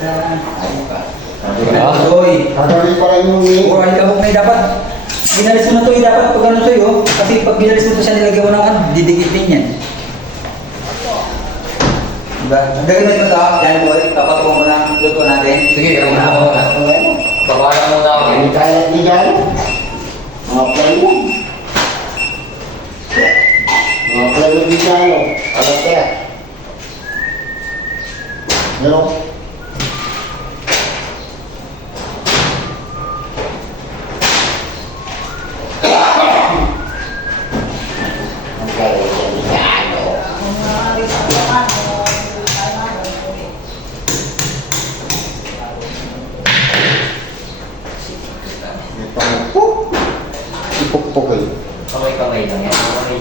Ayun ka. Ah. Oy. Kadali pa rin yung O, ay kabok na dapat. Binalis mo na to dapat pag ano sa'yo. Kasi pag binalis mo to sa nilagyan mo ng ano, didikit din yan. Diba? Ang gagawin mo ito, yan mo, papatuwa mo na luto natin. Sige, kaya muna ako muna. Babalan muna ako. Ang kaya ni Gano. Mga play mo. Mga play mo ni Gano. Alam kaya. Meron. Ang kaya ni Gano. May pangpuk. Ipukpuk eh. Kamay-kamay lang yan. Kamay.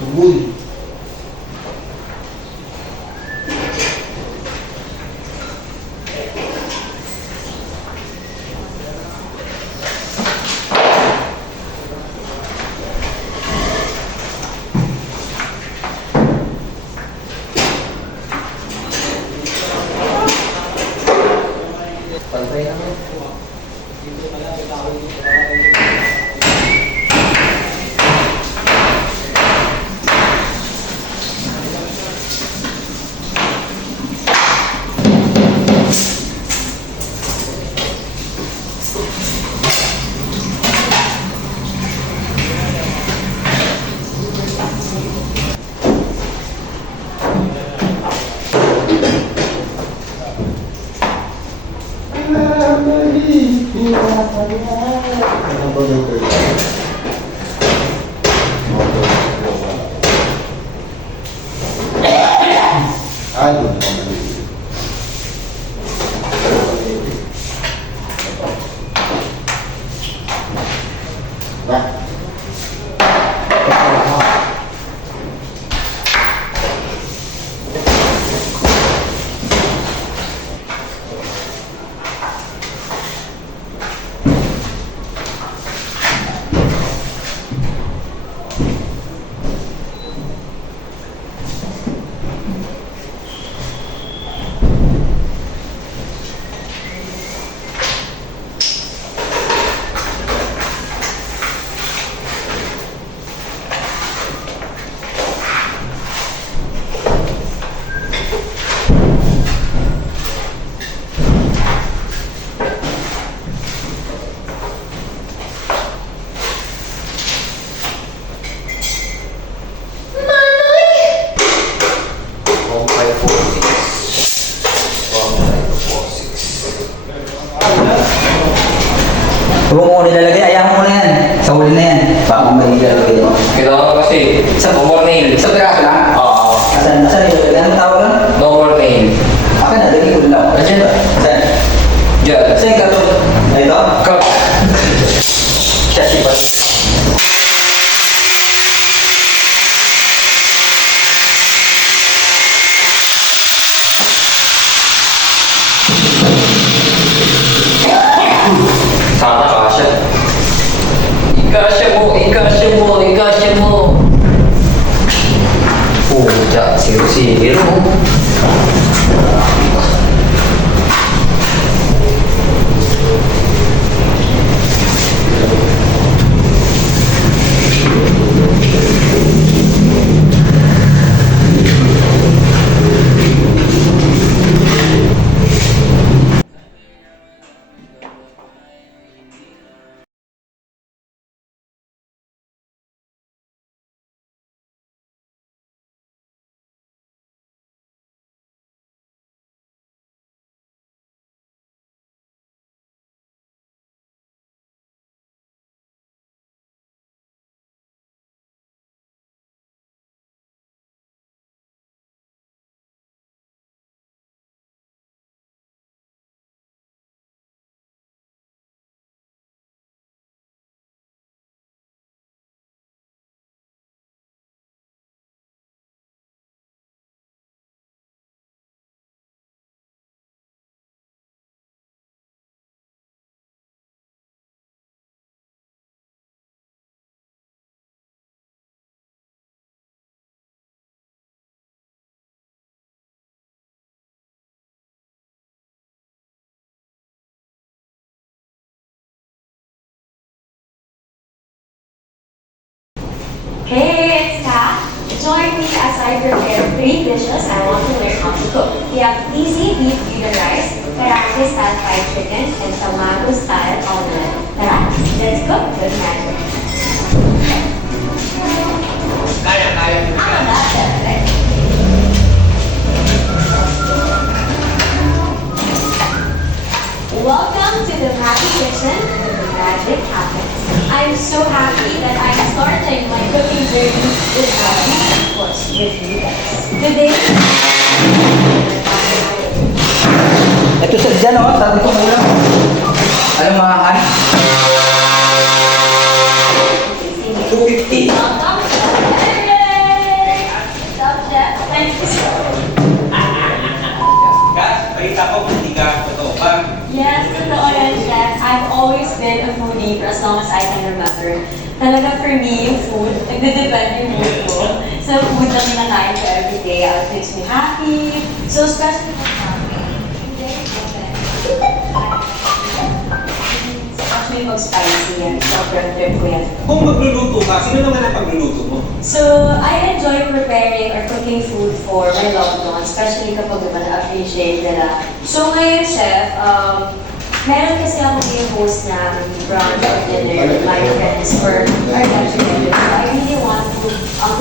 Tuboy. Pantay naman. Ano ba yung Ayun. Ba? Huwag mo nilalagay, ayaw mo na yan. Sa huli na yan. Baka may ilalagay. Kailangan kasi. No more nail. Isang piraso lang? Oo. Nasaan nilalagay? Anong tawag lang? No more nail. Akin na, lagay ko din ako. Nandiyan ba? Saan? Diyan. Saan yung karton? Ito? Cut. Siya si Bas. Sana kasya. Ikasya mo, ikasya mo, ikasya mo. Puta, 0-0. Join me as I prepare 3 dishes I want to learn how to cook. We have easy beef vegan rice, Karachi style fried chicken, and tomato style omelette. Tara, let's cook with magic. Kaya. That's it. Welcome to the Magic Kitchen where the magic happens. I'm so happy that I'm starting my cooking journey with Abby, of course, with you guys. Today, Ito sa dyan oh, sabi ko muna. Alam mga han? 250. welcome to Yay! Stop, Chef. Thank you so Balita ko, hindi ka totoo ba? Yes, totoo yan, Chef. I've always been a foodie for as long as I can remember. Talaga for me, yung food, nagde-depend yung mood ko. So, food na kinakain ko every day. It makes me happy. So, especially for especially pag spicy yan. Sobrang trip ko yan. Kung magluluto ka, sino naman ang pagluluto mo? So, I enjoy preparing or cooking food for my loved ones, especially kapag diba na-appreciate nila. So, ngayon, Chef, meron kasi ako yung host na brunch or dinner with my friends for our lunch together. So, I really want to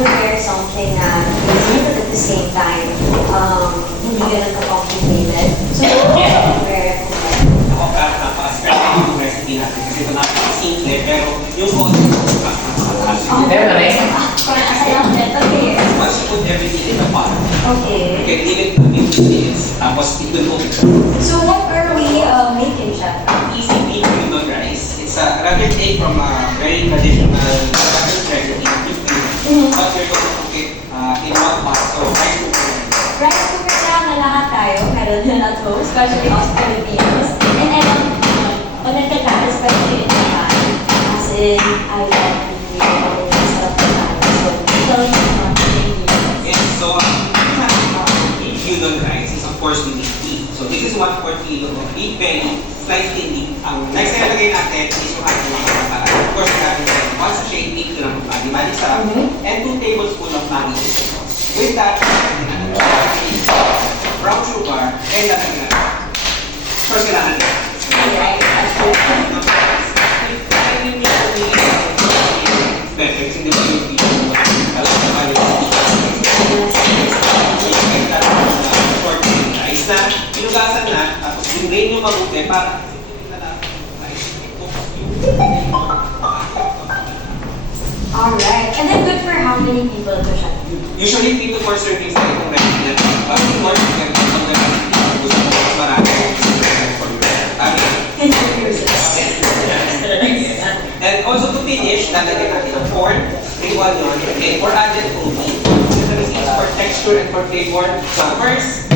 prepare something na easy but at the same time, hindi ganun ka-complicated. So, prepare ako. Ako para napaka-special yung recipe natin kasi ito napaka-simple pero yung concept ko napaka-mataas. Meron na rin? Okay. Once you put everything in the pot, Okay. okay, leave it to 15 minutes. Tapos it will cook itself. So, what are we making, Chef? Easy beef noodle rice. It's a rather take from a very traditional Japanese recipe, 15 but we're going to cook it in one pot. So rice cooker. Rice cooker lang na lahat tayo, meron din at home, especially us Filipinos. And I love pag nagkakain, especially in Japan. As in, I love the sarap na tayo. So, tell me about the ingredients. And so beef noodle rice is of course we need beef. So this is 1/4 kilo of beef belly, sliced thinly. Ang next na ilagay natin is yung ating mga katarang. Of course, natin yung 1 sachet beef na di ba sarap, and 2 tablespoons of Maggi sauce. With that, brown sugar, and lasagna natin. First, kailangan natin. Right, that's good. Better, kasi hindi ba yung beef? Alam mo ba yung rice na, pinugasan na, tapos i-drain nyo mabuti para Alright. And then good for how many people to siya? usually 3 to 4 servings na itong recipe na ito. But of course, you can put on the gusto mo mas marami for your And also to finish, lalagyan natin ng corn, spring onion, and for added protein. This is for texture and for flavor. So first,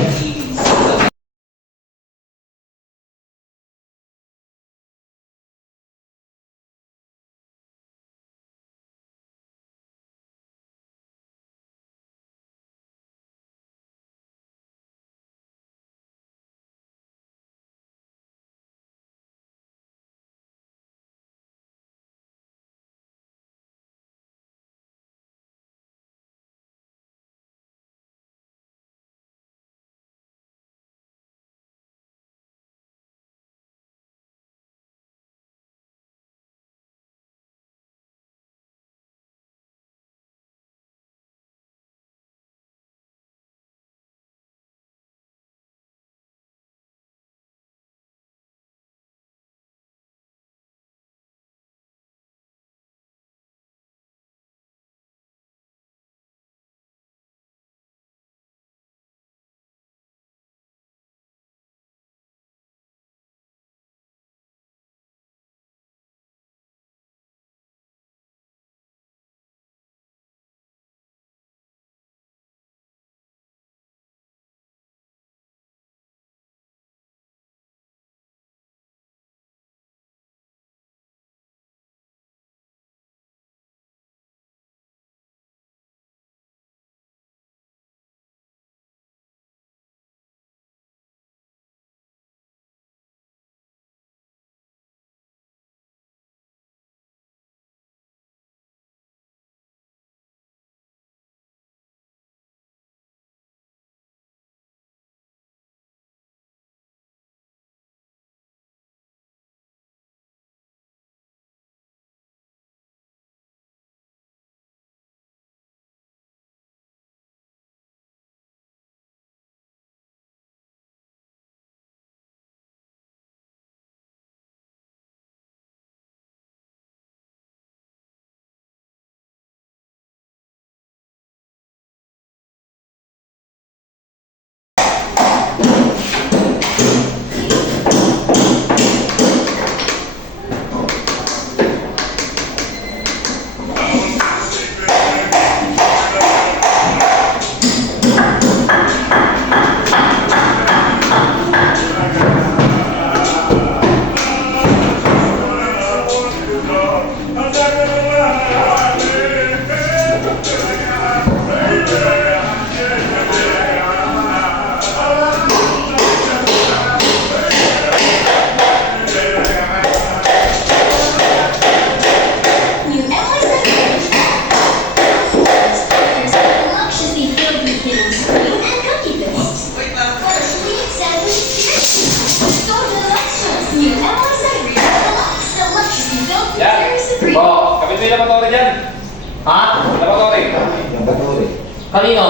Ha? Laboratory. Yung baturi. Kanino?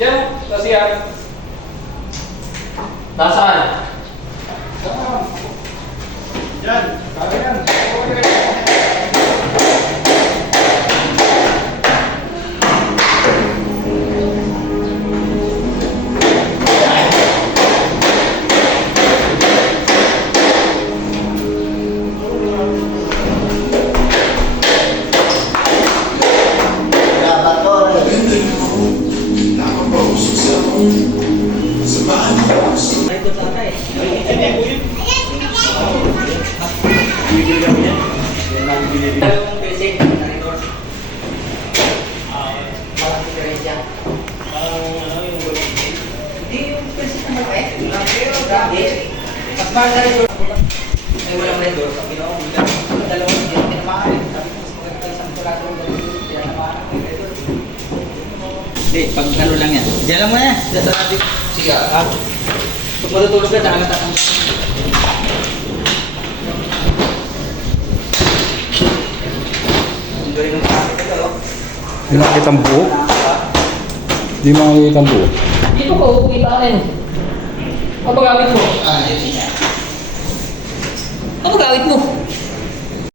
Diyan, kasi yan. Nasaan? Diyan, kaya yan. Laboratory. Ito sa ata eh. Yung basic, monitor. Walang diferensya. Hindi yung basic na malaki. Grabe. Mas mahal na rin doon. Ay, walang red door. Sabi na ako, dalawang hindi na pinamahan. Sabi ko, mas maganda isang pulato ng red door. Pinamahan ako yung red door. Hindi, pag ano lang yan. Diyan lang mo yan. Diyan sa natin. Sige. Pag matutulog ka, saka matakang. Ang galing ng kapit ito, oh. Hindi makikita ang buo. Hindi makikita ang buo. Dito ko, kita ka rin. Ano paggamit mo? Ah, yun siya. Ano gamit mo?